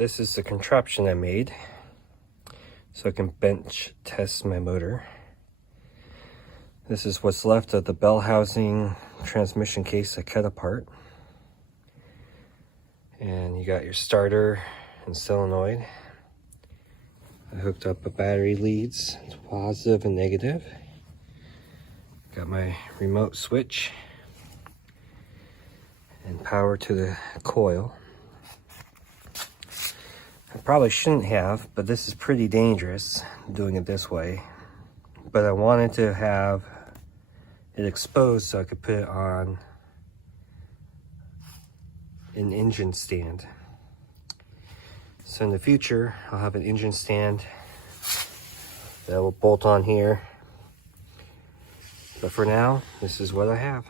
This is the contraption I made so I can bench test my motor. This is what's left of the bell housing transmission case I cut apart. And you got your starter and solenoid. I hooked up a battery leads, it's positive and negative. Got my remote switch and power to the coil. I probably shouldn't have, but this is pretty dangerous doing it this way. But I wanted to have it exposed so I could put it on an engine stand. So in the future, I'll have an engine stand that will bolt on here. But for now, this is what I have.